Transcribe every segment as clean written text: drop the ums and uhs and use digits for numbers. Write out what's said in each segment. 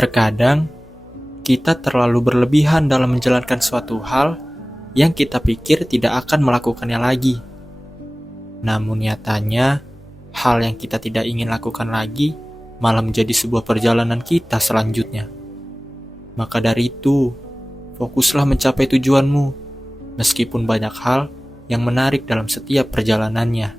Terkadang, kita terlalu berlebihan dalam menjalankan suatu hal yang kita pikir tidak akan melakukannya lagi. Namun nyatanya, hal yang kita tidak ingin lakukan lagi malah menjadi sebuah perjalanan kita selanjutnya. Maka dari itu, fokuslah mencapai tujuanmu, meskipun banyak hal yang menarik dalam setiap perjalanannya.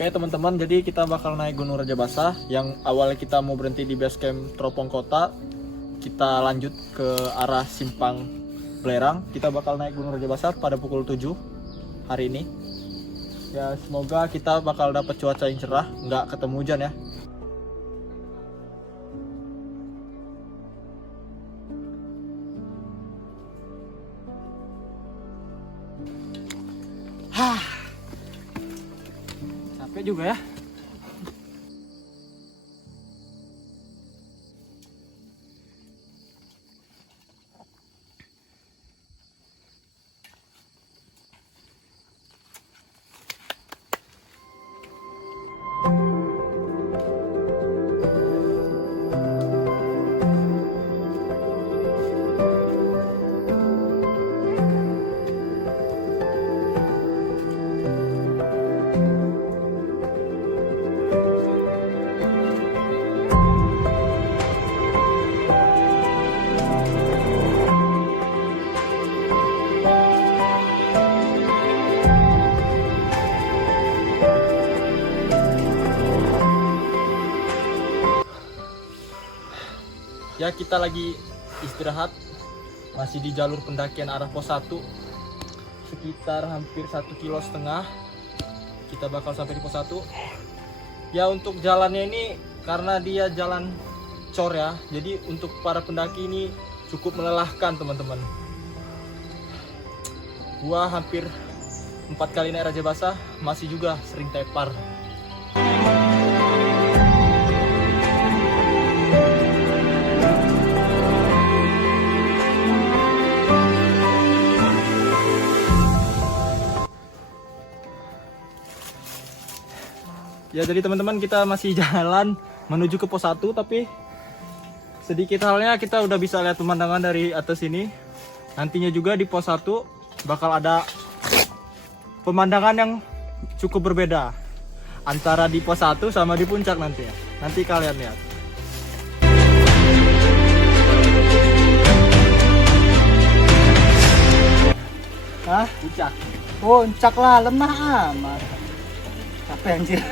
Oke teman-teman, jadi kita bakal naik Gunung Rajabasa. Yang awalnya kita mau berhenti di base camp Teropong Kota, kita lanjut ke arah Simpang Belerang. Kita bakal naik Gunung Rajabasa pada pukul 7 hari ini. Ya semoga kita bakal dapat cuaca yang cerah, nggak ketemu hujan ya. Capek juga ya. Ya kita lagi istirahat, masih di jalur pendakian arah pos 1, sekitar hampir 1,5 km. Kita bakal sampai di pos 1. Ya untuk jalannya ini karena dia jalan cor ya, jadi untuk para pendaki ini cukup melelahkan teman-teman. Gua hampir 4 kali naik Rajabasa, masih juga sering tepar. Ya jadi teman-teman, kita masih jalan menuju ke pos 1, tapi sedikit halnya kita udah bisa lihat pemandangan dari atas ini. Nantinya juga di pos 1 bakal ada pemandangan yang cukup berbeda antara di pos 1 sama di puncak nanti ya. Nanti kalian lihat. Hah? Puncak. Puncak lah, lemah amat. Capek anjir.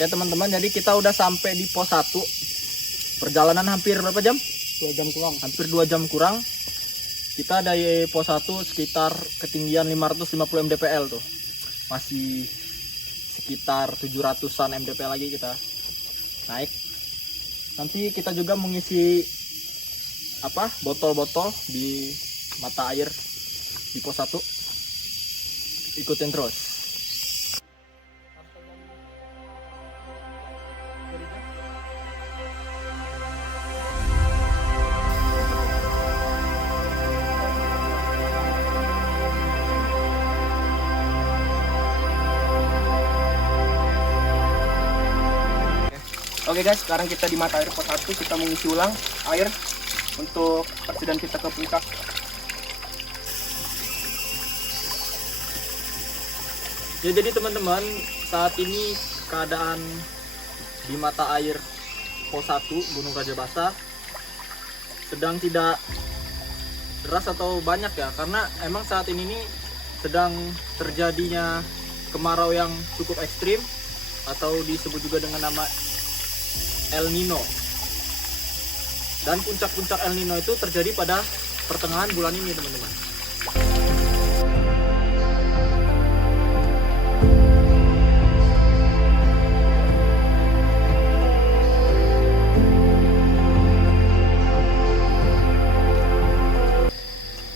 Oke teman-teman, jadi kita udah sampai di pos 1. Perjalanan hampir berapa jam? 2 jam kurang. Hampir 2 jam kurang. Kita dari pos 1 sekitar ketinggian 550 mdpl tuh. Masih sekitar 700-an mdpl lagi kita naik. Nanti kita juga mengisi botol-botol di mata air di pos 1. Ikutin terus. Oke guys, sekarang kita di mata air pos 1, kita mengisi ulang air untuk persediaan kita ke puncak. Ya, jadi teman-teman, saat ini keadaan di mata air pos 1 Gunung Rajabasa sedang tidak deras atau banyak ya, karena emang saat ini nih sedang terjadinya kemarau yang cukup ekstrim atau disebut juga dengan nama El Nino. Dan puncak-puncak El Nino itu terjadi pada pertengahan bulan ini, teman-teman.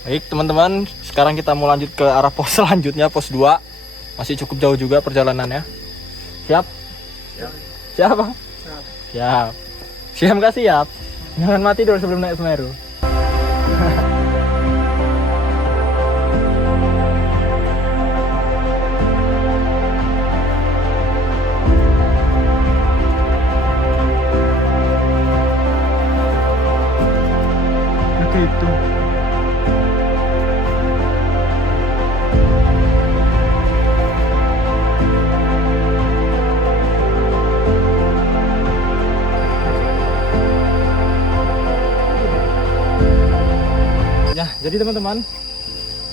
Baik teman-teman, sekarang kita mau lanjut ke arah pos selanjutnya, pos 2. Masih cukup jauh juga perjalanannya. Siap? Siap. Siap, Bang? Siap. Siap gak siap? Jangan mati dulu sebelum naik Semeru. Oke, itu. Ya, jadi teman-teman,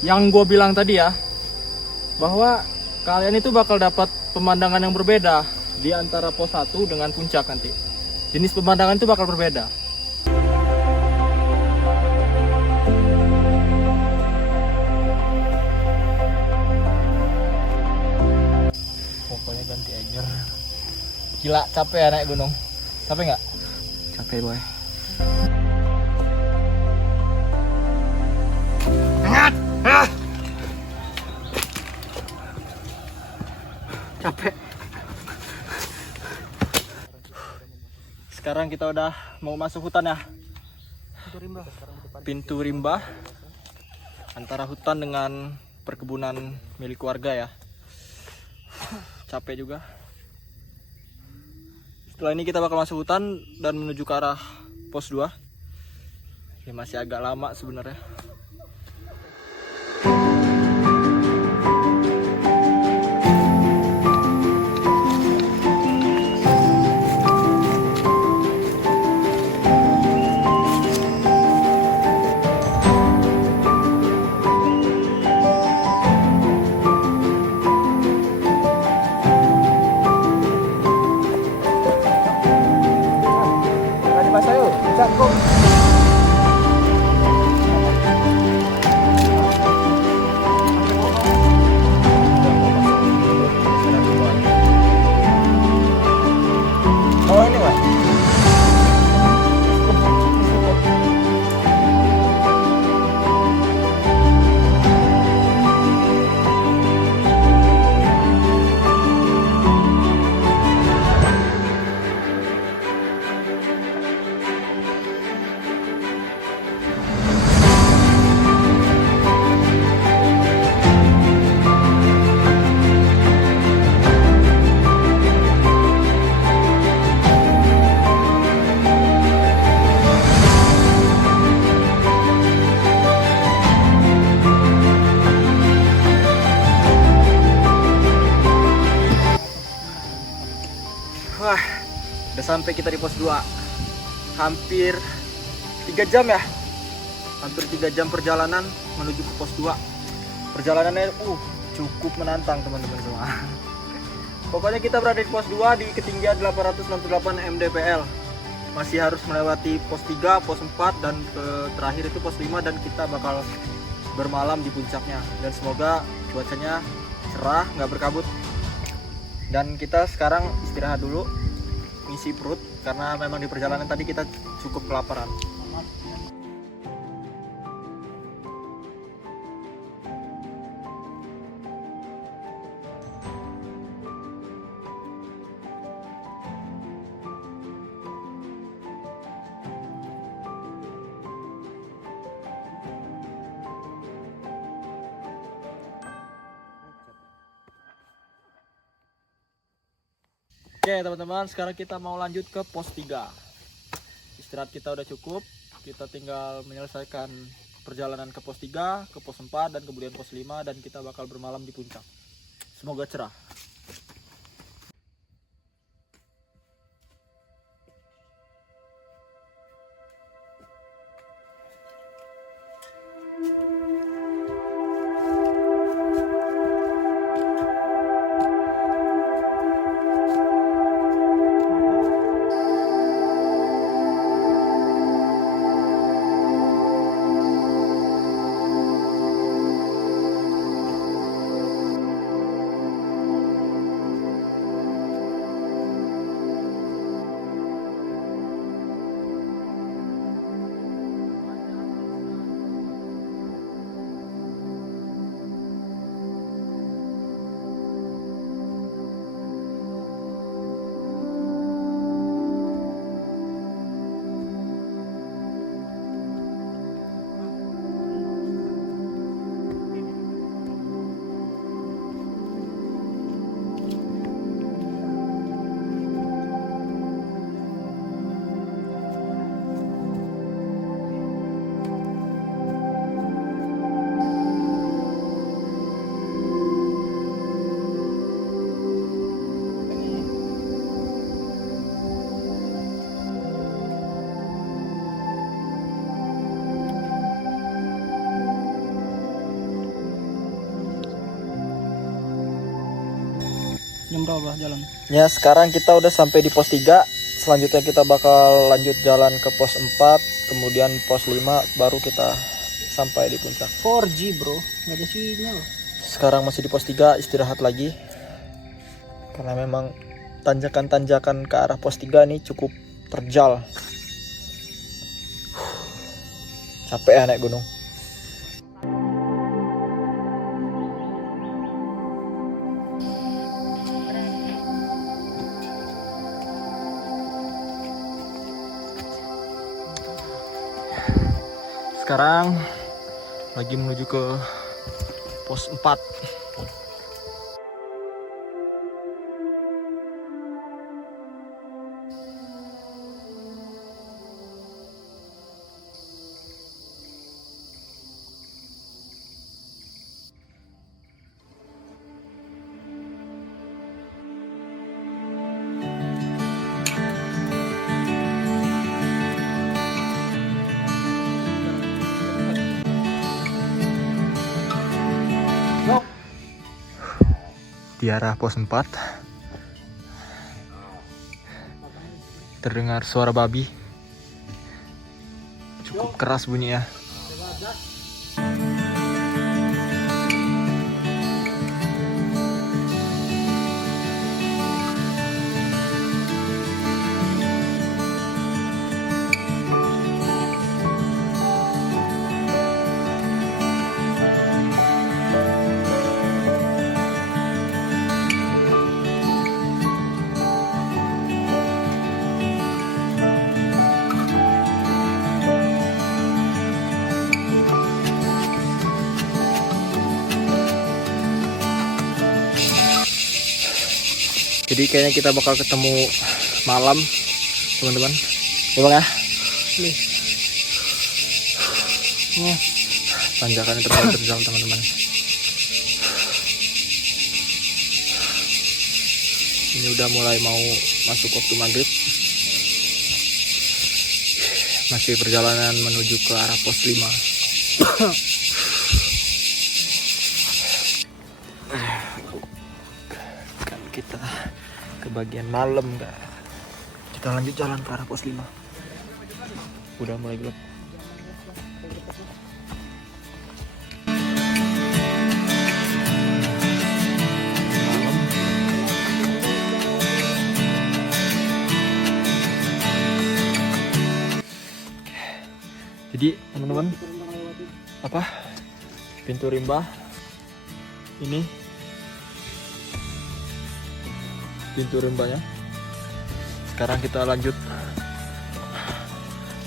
yang gue bilang tadi ya, bahwa kalian itu bakal dapat pemandangan yang berbeda di antara pos 1 dengan puncak nanti. Jenis pemandangan itu bakal berbeda. Pokoknya ganti anger. Gila, capek ya naik gunung. Capek nggak? Capek, boy. Capek. Sekarang kita udah mau masuk hutan ya. Pintu rimba antara hutan dengan perkebunan milik warga ya. Capek juga. Setelah ini kita bakal masuk hutan dan menuju ke arah pos 2. Ini masih agak lama sebenarnya. Oh ini Pak. Wah, udah sampai kita di pos 2. Hampir 3 jam ya. Hampir 3 jam perjalanan menuju ke pos 2. Perjalanannya cukup menantang teman-teman semua. Pokoknya kita berada di pos 2 di ketinggian 868 mdpl. Masih harus melewati pos 3, pos 4 dan terakhir itu pos 5 dan kita bakal bermalam di puncaknya. Dan semoga cuacanya cerah, nggak berkabut. Dan kita sekarang istirahat dulu, ngisi perut, karena memang di perjalanan tadi kita cukup kelaparan. Oke teman-teman, sekarang kita mau lanjut ke pos 3. Istirahat kita udah cukup, kita tinggal menyelesaikan perjalanan ke pos 3, ke pos 4, dan kemudian pos 5, dan kita bakal bermalam di puncak. Semoga cerah. Jam berapa jalan? Ya, sekarang kita udah sampai di pos 3. Selanjutnya kita bakal lanjut jalan ke pos 4, kemudian pos 5, baru kita sampai di puncak. 4G bro, nggak ada sinyal. Sekarang masih di pos 3, istirahat lagi. Karena memang tanjakan-tanjakan ke arah pos 3 nih cukup terjal. Capek ya naik gunung. Sekarang lagi menuju ke pos 4. Di arah pos 4 terdengar suara babi, cukup keras bunyinya. Jadi kayaknya kita bakal ketemu malam, teman-teman. Ya bang ya? Nih. Tanjakannya terjal teman-teman. Ini udah mulai mau masuk waktu maghrib. Masih perjalanan menuju ke arah pos 5. Kan kita ke bagian malam dah. Kita lanjut jalan ke arah pos 5. Udah mulai gelap. Jadi teman-teman, apa pintu rimba ini, pintu rimbanya. Sekarang kita lanjut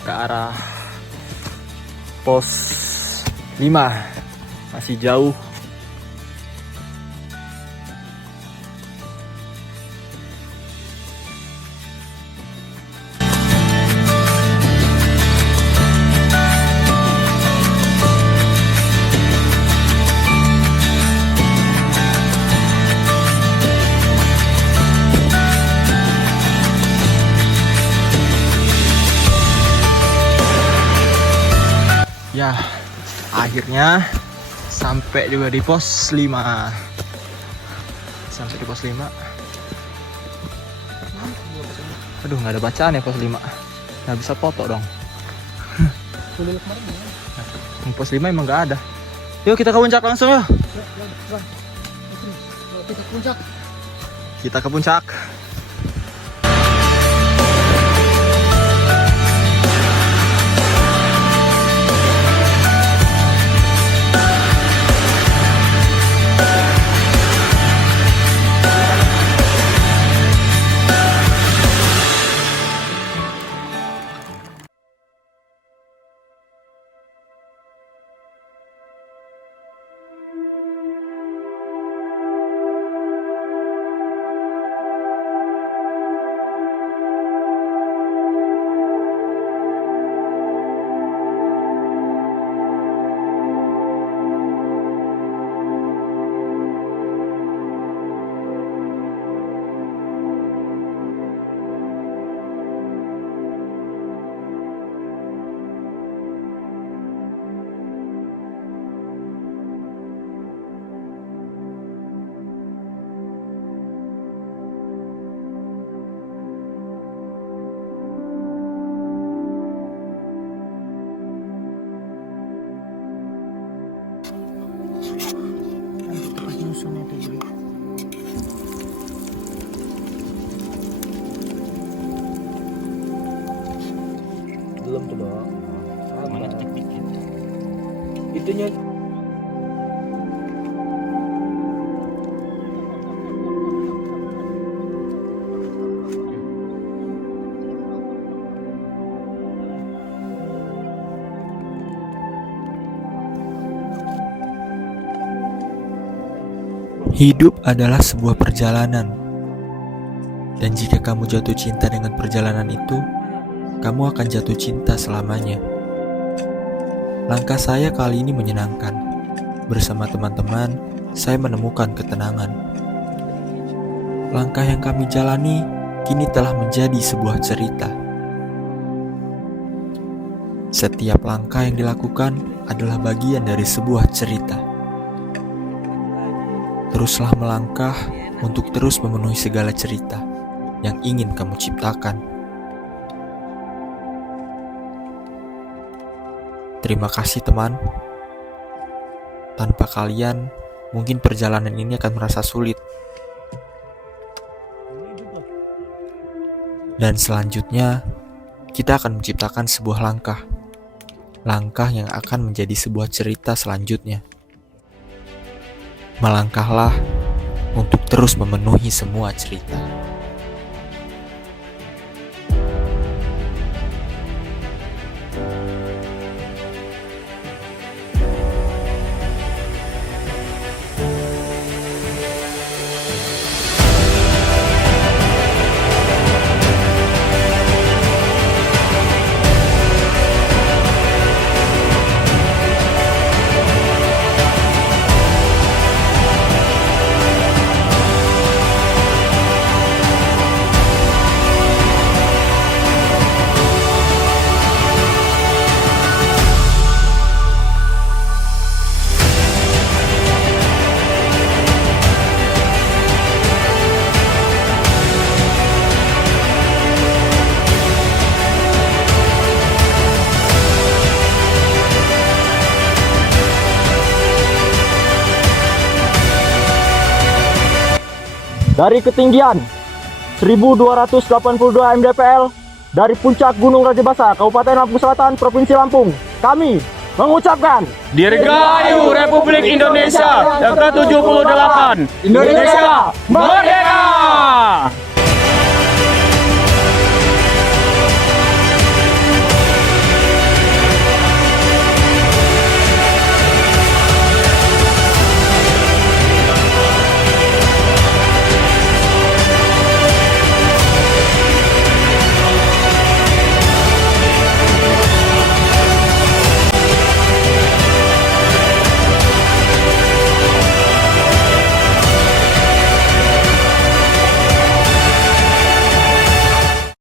ke arah pos 5, masih jauh. Ya, akhirnya sampai juga di pos 5. Sampai di pos 5. Aduh, nggak ada bacaan ya pos 5. Nggak bisa foto dong. Pos 5 emang nggak ada. Yuk kita ke puncak langsung yuk. Kita ke puncak. Belum tuh dong. Mana dikit-dikit. Itunya Hidup adalah sebuah perjalanan. Dan jika kamu jatuh cinta dengan perjalanan itu, kamu akan jatuh cinta selamanya. Langkah saya kali ini menyenangkan. Bersama teman-teman, saya menemukan ketenangan. Langkah yang kami jalani kini telah menjadi sebuah cerita. Setiap langkah yang dilakukan adalah bagian dari sebuah cerita. Teruslah melangkah untuk terus memenuhi segala cerita yang ingin kamu ciptakan. Terima kasih teman. Tanpa kalian, mungkin perjalanan ini akan merasa sulit. Dan selanjutnya, kita akan menciptakan sebuah langkah. Langkah yang akan menjadi sebuah cerita selanjutnya. Melangkahlah untuk terus memenuhi semua cerita. Dari ketinggian 1282 mdpl dari puncak Gunung Rajabasa, Kabupaten Lampung Selatan, Provinsi Lampung, kami mengucapkan Dirgahayu Republik Indonesia yang ke-78. Indonesia Merdeka!